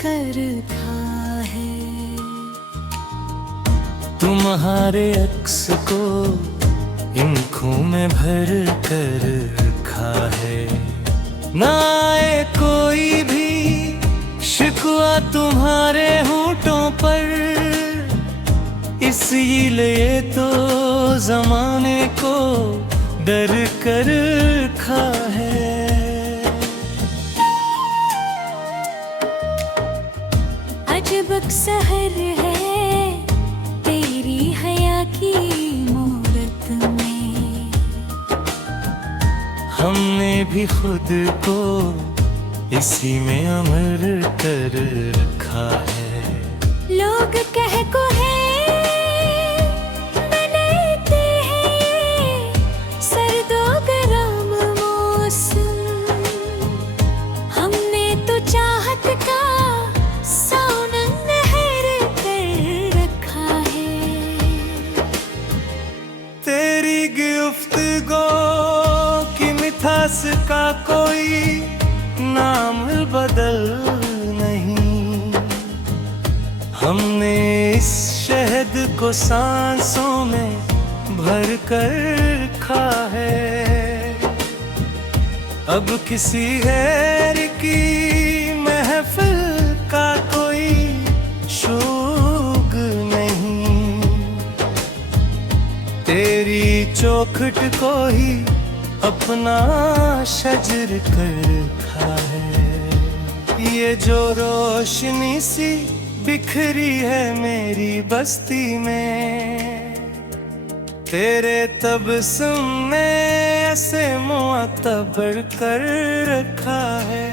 कर था है। तुम्हारे अक्स को आँखों में भर कर रखा है। ना आए कोई भी शिकवा तुम्हारे होठों पर, इसीलिए तो जमाने को डर कर रखा है। अजब सहर है तेरी हया की मूरत में, हमने भी खुद को इसी में अमर कर रखा है। लोग कह को है बनाते हैं सर्दो गरम मौसम, हमने तो चाहत का सावन नहर कर रखा है। तेरी गुफ्तगू की मिठास का कोई नाम बदल नहीं, हमने इस शहद को सांसों में भर कर रखा है। अब किसी गैर की महफिल का कोई शौक नहीं, तेरी चौखट को ही अपना शजर कर रखा है। ये जो रोशनी सी बिखरी है मेरी बस्ती में, तेरे तबस्सुम ने ऐसे मुअत्तर कर रखा है।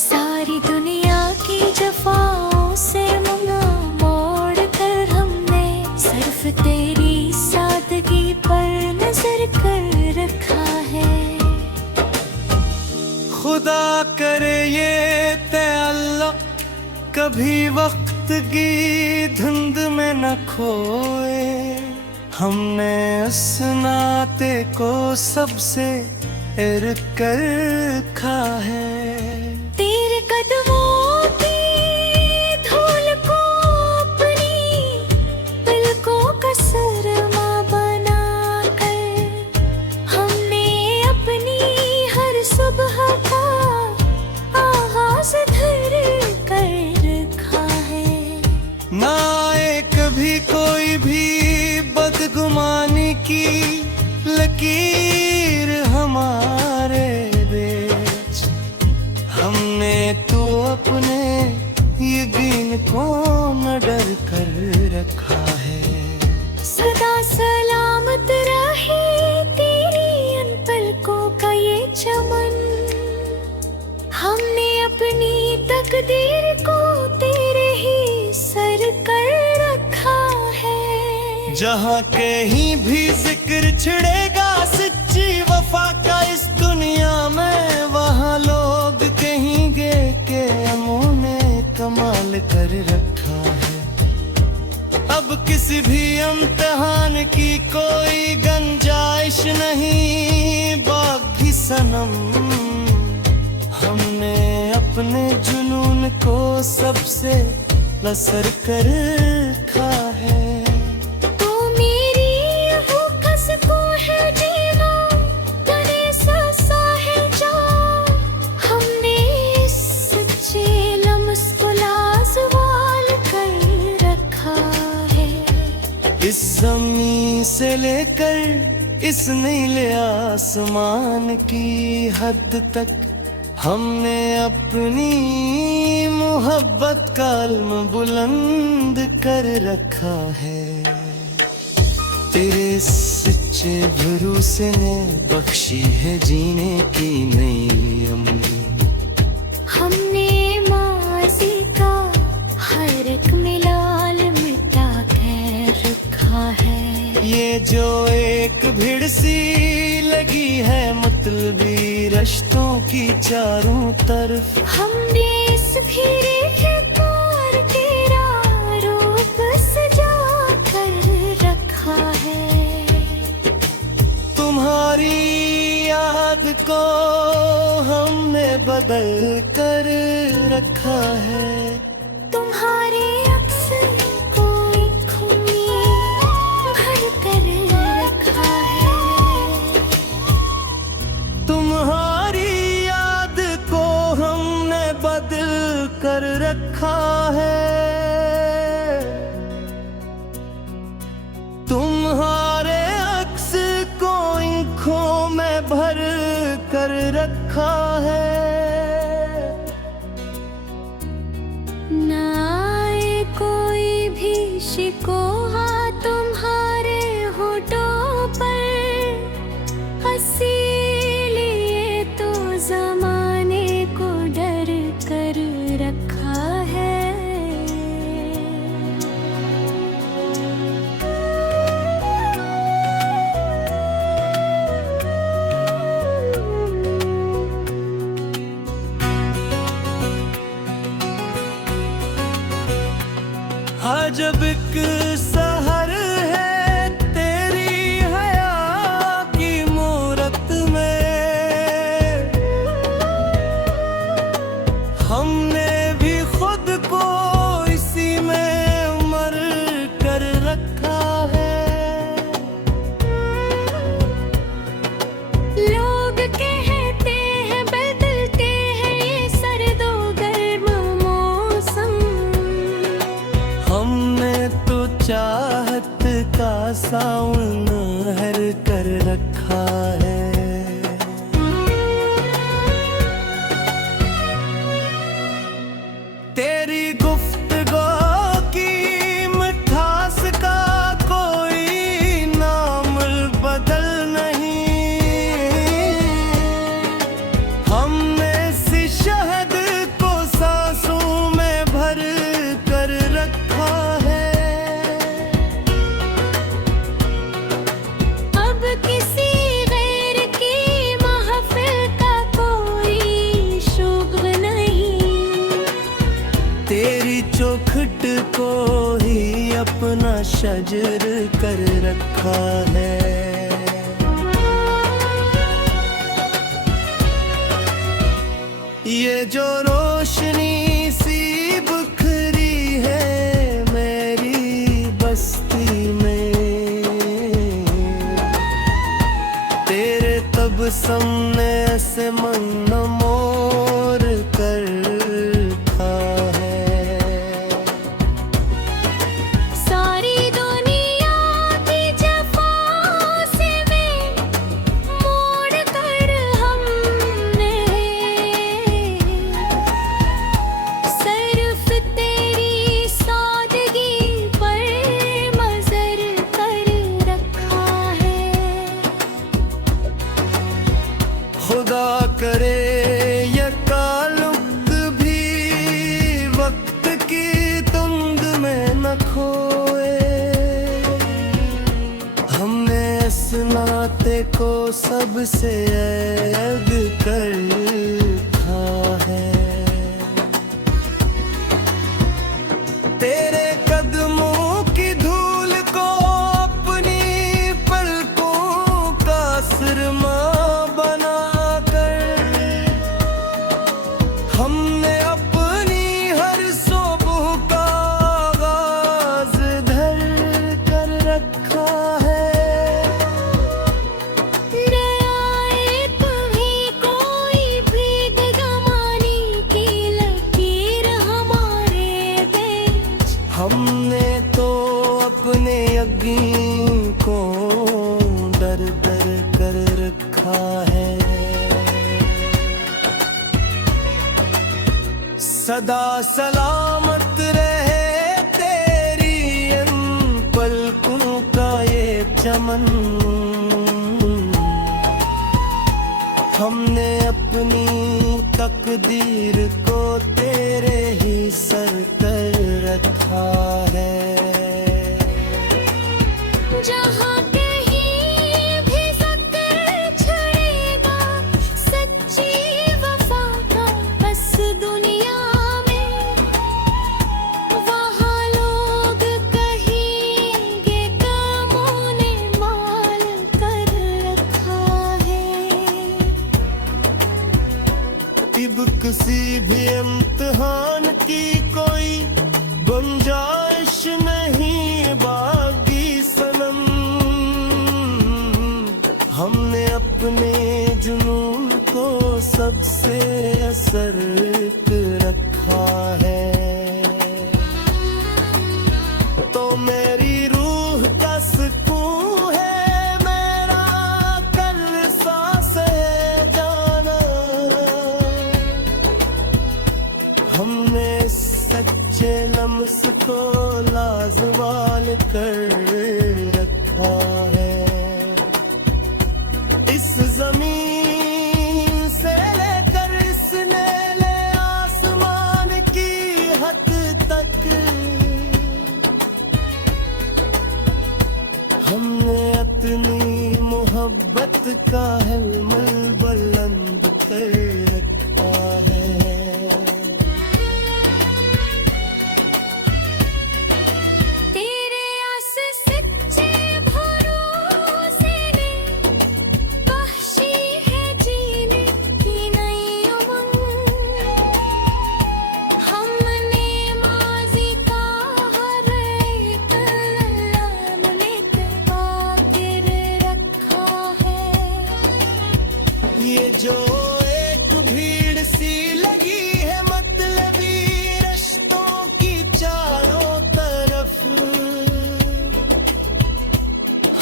सारी दुनिया की जफाओं से मुँह मोड़ कर हमने सिर्फ तेरी सादगी पर नजर कर रखा है। खुदा करे ये तअल्लुक़ कभी वक्त की धुंध में न खोए, हमने उस नाते को सबसे इर्क कर रखा है। तेरे कदमों की धूल को अपनी पलकों का सरमा बना कर, हमने अपनी हर सुबह का आगाज़ धर कर रखा है। ना आए कभी कोई भी बदगुमानी की लकीर हमारे बीच, हमने तो अपने यकीन को न डर कर रखा है। सदा सलामत रहे तेरी इन पलकों का ये चमन, हमने अपनी तकदीर को तेरे ही सर कर रखा है। जहाँ कहीं भी जिक्र छिड़ेगा सच्ची वफा का इस दुनिया में, वहाँ लोग कहेंगे कि हमने कमाल कर रखा है। अब किसी भी इम्तिहान की कोई गुंजाइश नहीं बाकी सनम, हमने अपने जुनून को सबसे लसर कर रखा है। तू मेरी हुकस को है जीना तने सा है जा, हमने इस सच्चे लम्स को लाजवाल कर रखा है। इस ज़मीं से लेकर इस नीले आसमान की हद तक, हमने अपनी मोहब्बत का इल्म बुलंद कर रखा है। तेरे सच्चे भरोसे ने बख्शी है जीने की नई उम्मीद, हमने माज़ी का हर एक मिलाल मिटा कर रखा है। ये जो एक भीड़ सी लगी है मतलबी रिश्तों की चारों तरफ, हमने इस भीरे के पार तेरा रूप सजा कर रखा है। तुम्हारी याद को हमने बदल कर रखा है। रखा है। तुम्हारे अक्स को आँखों में भर कर रखा है। ना आए कोई भी शिकवा तुम्हारे होठों पर, इसीलिए तो जमाने को डर कर रखा है। अजब एक सहर है तेरी हया की मूरत में। हमने भी खुद को इसी में उमर कर रखा है। लोग कहते हैं बदलते हैं ये सर्दो गर्म मौसम, हमने तो चाहत का सावन हर कर रखा है। तेरी गुफ्तगू की मिठास का कोई नाम बदल नहीं। हमने सी शहद को सांसों में भर कर रखा है। अब किसी गैर की महफिल का कोई शुगल नहीं। तेरी चौखट को ही अपना शजर कर रखा है। ये जो रोशनी सी बिखरी है मेरी बस्ती में, तेरे तबस्सुम ने ऐसे मन मोर कर रखा है। सारी दुनिया की जफाओं से मैं मोड़ कर हमने सिर्फ तेरी सादगी पर मज़र कर रखा है। खुदा करे ये ताल्लुक भी वक्त की तुंग में न खोए। हमने इस नाते को सबसे अलग कर रखा है। तेरे कदमों की धूल को अपनी पलकों का सिरमा बनाकर, हमने अपनी हर सुबह का आगाज धर कर रखा है। न आए कहीं कोई भीग जमाने की लकीर हमारे बीच। हमने तो अपने यकीन को डर डर कर रखा है। सदा सलामत रहे तेरी इन पलकों का ये चमन। हमने अपनी तकदीर को तेरे ही सर कर रखा है। जहाँ कहीं भी ज़िक्र छड़ेगा सच्ची वफा का बस दुनिया में, वहाँ लोग कहेंगे कामों ने माल कर रखा है। अब किसी भी इम्तिहान की कोई गुंजाइश नहीं बागी सनम। हमने अपने जुनून को सबसे असर रखा है। उसको लाजवाल कर रखा है। इस जमीन से लेकर इस नीले आसमान की हद तक हमने अपनी मोहब्बत का हिलमिल बुलंद कर रखा है। तेरे आस सच्चे भरोसे ने बख्शी है जीने की नई उमंग। हमने माज़ी का हर एक लम्हा लेकर रखा है। ये जो एक भीड़ सी लगी है मतलबी रिश्तों की चारों तरफ,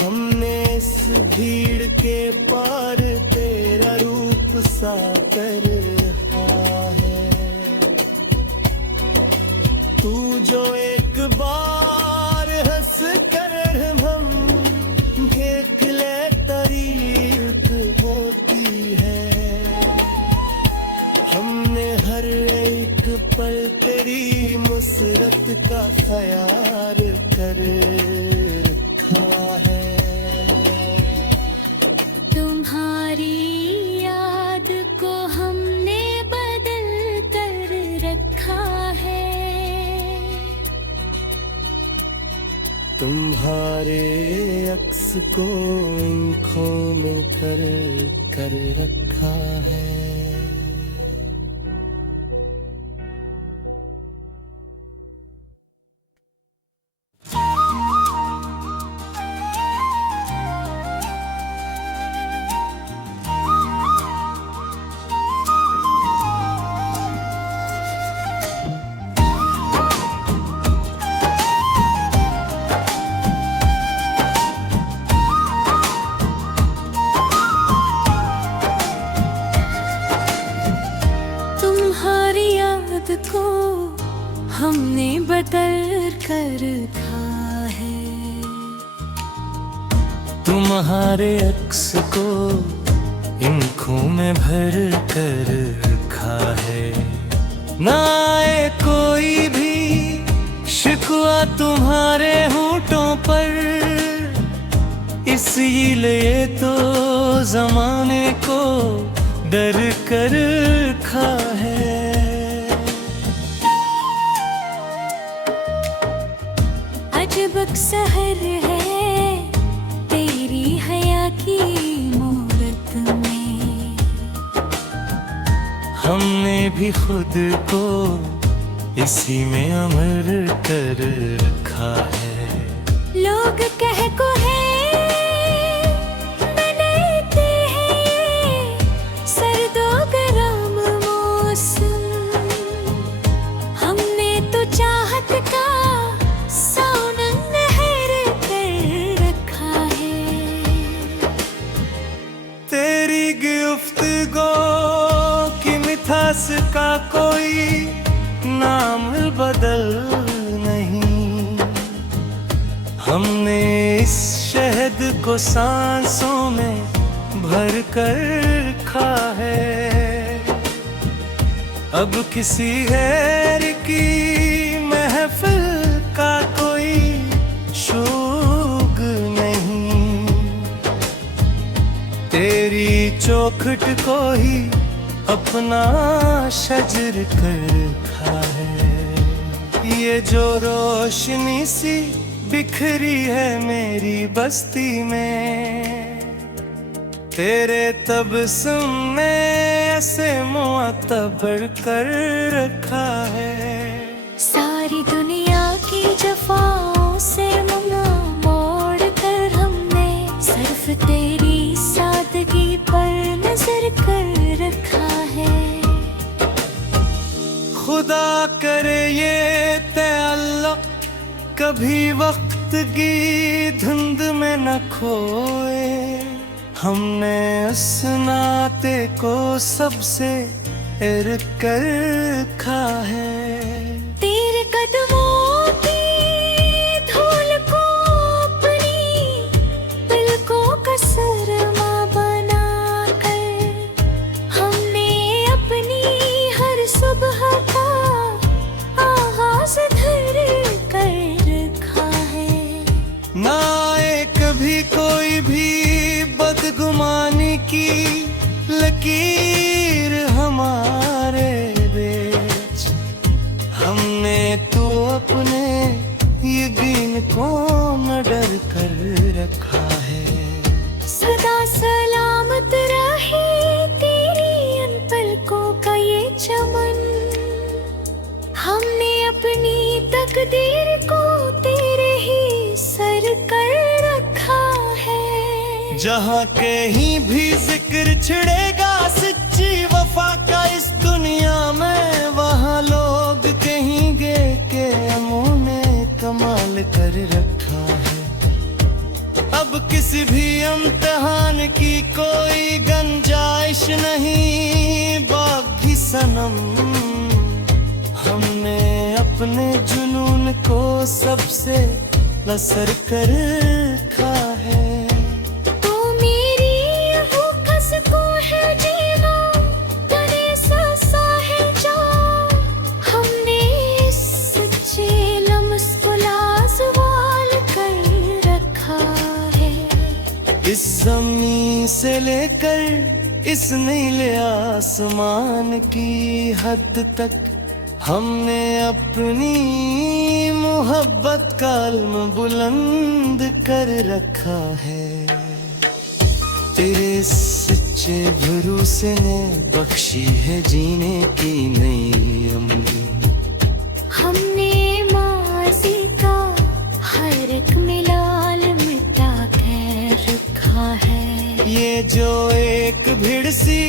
हमने इस भीड़ के पार तेरा रूप सा कर रखा है। तू जो एक बार हंस कर हम देख ले तारीफ होती है। हमने हर एक पल तेरी मुसरत का ख्याल कर रखा है। तुम्हारी याद को हमने बदल कर रखा है। तुम्हारे अक्स को आँखों में कर कर रखा है। तुम्हारी याद को हमने बदल कर रखा है। तुम्हारे अक्स को आँखों में भर कर रखा है। ना आए कोई भी शिकवा तुम्हारे होठों पर, इसीलिए तो जमाने को डर कर रखा है। अजब सहर है तेरी हया की मूरत में। हमने भी खुद को इसी में अमर कर रखा है। लोग कह को है बनाते हैं सर्दो गरम मौसम। हमने तो चाहत का साउंड नहर कर रखा है। तेरी गुफ्तगू की मिठास का कोई नाम बदल नहीं। हमने इस शहद को सांसों में भर कर रखा है। अब किसी गैर की महफिल का कोई शौक नहीं। तेरी चौखट को ही अपना शजर कर रखा है। ये जो रोशनी सी बिखरी है मेरी बस्ती में, तेरे तबस्सुम ने ऐसे मुअत्तबर कर रखा है। सारी दुनिया की जफाओं से मुँह मोड़ कर हमने सिर्फ तेरी सादगी पर नजर कर रखा है। खुदा करे ये तअल्लुक़ कभी वक्त की धुंध में न खोए। हमने उस नाते को सबसे इर्क कर रखा है। तेरे कदमों की लकीर हमारे बीच, हमने तो अपने यकीन को न डर कर रखा है। सदा सलामत रहे तेरी इन पलकों का ये चमन, हमने अपनी तकदीर को तेरे ही सर कर रखा है। जहाँ कहीं भी जिक्र छिड़ेगा सच्ची वफा का इस दुनिया में, वहाँ लोग कहेंगे कि अमू ने कमाल कर रखा है। अब किसी भी इम्तिहान की कोई गुंजाइश नहीं बाकी सनम, हमने अपने जुनून को सबसे लसर कर रखा है। तू मेरी हुक्स को है जीना, तेरे ससा है जान, हमने इस सच्चे लम्स को लाजवाल कर रखा है। इस ज़मीं से लेकर इस नीले आसमान की हद तक, हमने अपनी मोहब्बत का इल्म बुलंद कर रखा है। तेरे सच्चे भरोसे ने बख्शी है जीने की नई उम्मीद, हमने माज़ी का हर एक मिलाल मिटा कर रखा है। ये जो एक भीड़ सी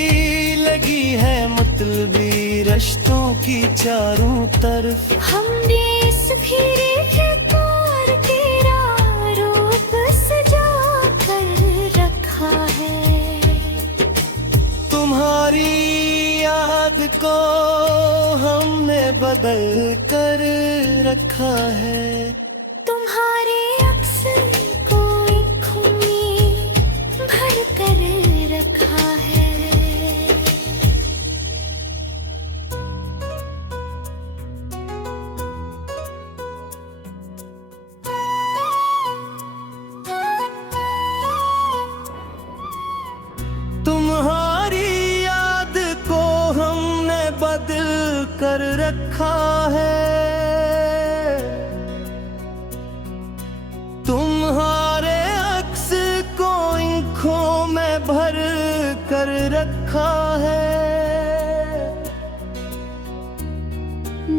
लगी है मतलबी रिश्तों की चारों तरफ, हमने इस फिरे के पार तेरा रूप सजा कर रखा है। तुम्हारी याद को हमने बदल कर रखा है। तुम्हारे अक्सर को आँखों में भर कर रखा है। तुम्हारी याद को हमने बदल कर रखा है। तुम्हारे अक्स को आँखों में भर कर रखा है।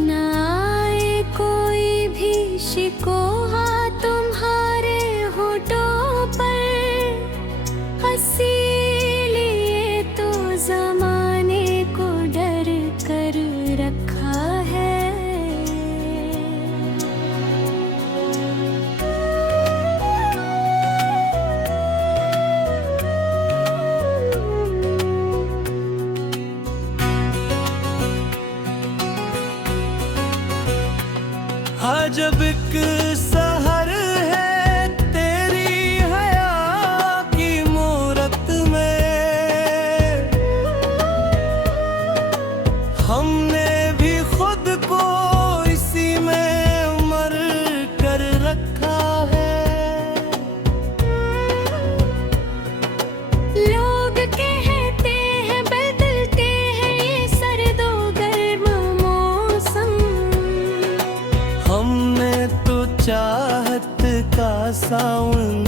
ना आए कोई भी शिकवा तुम्हारे होठों पर, इसीलिए तो ज़माने को डर कर रखा है। अजब एक सहर है तेरी हया की मूरत में, हमने भी खुद को इसी में मर कर रखा है। लोग कहते हैं बदलते हैं ये सर्दो गर्म मौसम, हमने तो चाहत का सावन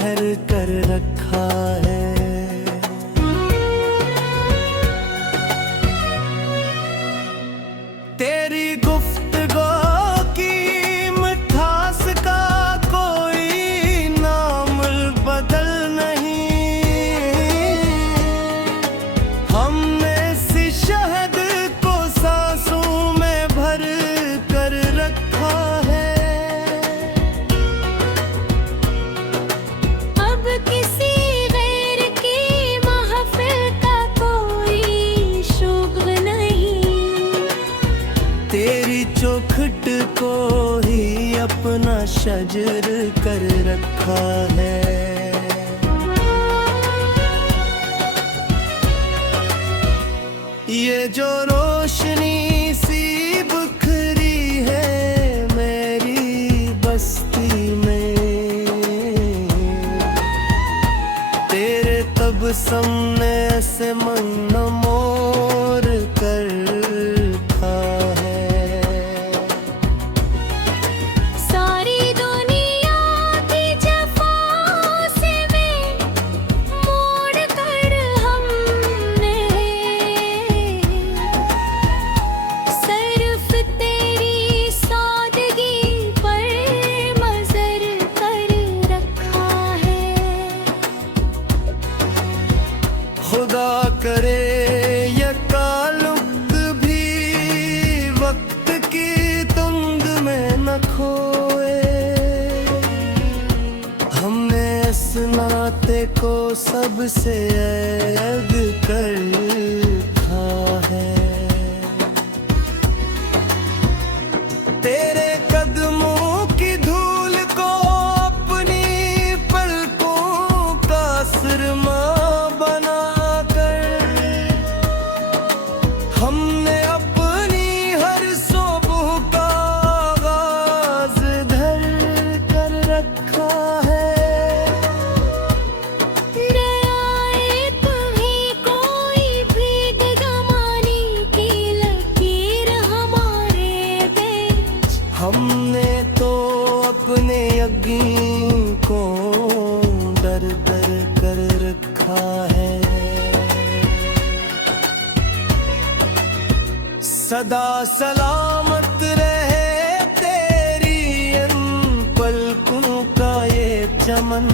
हर कर रखा है। तेरी गुफ्तगू की मिठास का कोई नाम बदल नहीं, हमने सी शहद को सांसों में भर कर रखा है। अब किसी गैर की महफिल का कोई शुभ नहीं, तेरी चौखट को ही अपना शजर कर रखा है। ये जो रोशनी सी बिखरी है मेरी बस्ती में, तेरे तबस्सुम ने को सबसे अलग कर रखा है। तेरे कदमों की धूल को अपनी पलकों का सुरमा बनाकर हमने अपनी हर सुबह का आगाज धर कर रखा है। न आए तुम्हें कोई भीग गमाने की लकीर हमारे बीच। हमने तो अपने यकीन को दर दर कर रखा है। सदा सलामत रहे तेरी इन पलकों का ये चमन।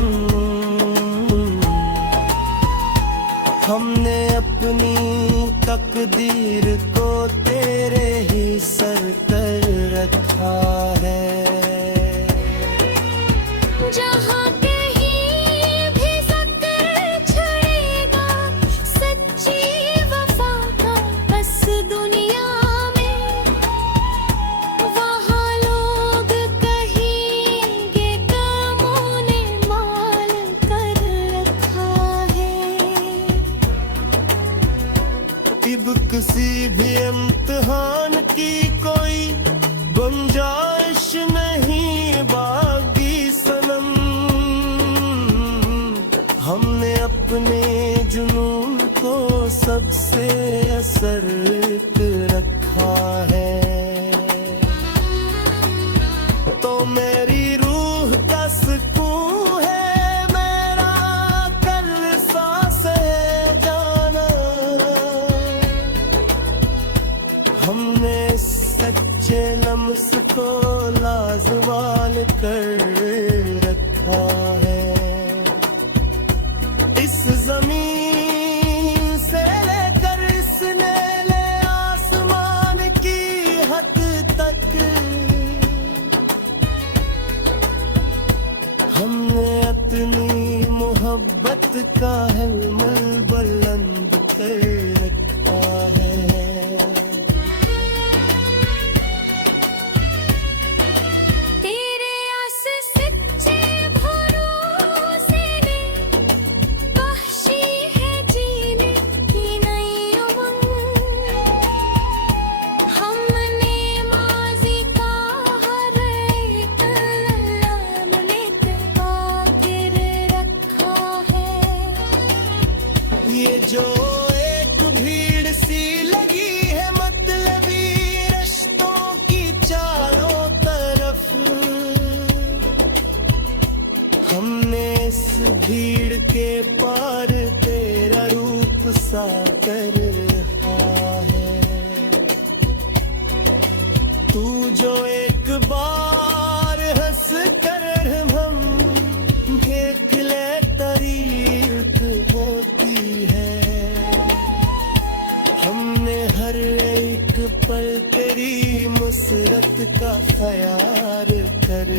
हमने अपनी तकदीर को तेरे ही सर कर रखा है। जहाँ कहीं भी ज़िक्र छड़ेगा सच्ची वफा का बस दुनिया में, वहाँ लोग कहेंगे कामों ने माल कर रखा है। अब किसी भी इम्तिहान की कोई गुंजाइश नहीं बागी सनम। हमने अपने जुनून को सबसे असर रखा है। तो मेरी रूह का सुकून है मेरा कल सांस है जाना। हमने सच्चे लम्स को लाजवाल कर रखा है। इस जमीन से लेकर इस नीले आसमान की हद तक हमने अपनी मोहब्बत का हिलमल बुलंद कर रखा है। तेरे आस सच्चे भरोसे ने बख्शी है जीने की नई उमंग। हमने माज़ी का हर एक लम्हे आखिर रखा है। ये जो एक भीड़ सी लगी है मतलबी रिश्तों की चारों तरफ। हमने इस भीड़ के पार तेरा रूप सा कर रखा है। तू जो एक बार हंस कर हम देख ले तारीफ होती है। हमने हर एक पल तेरी मुसरत का ख्याल कर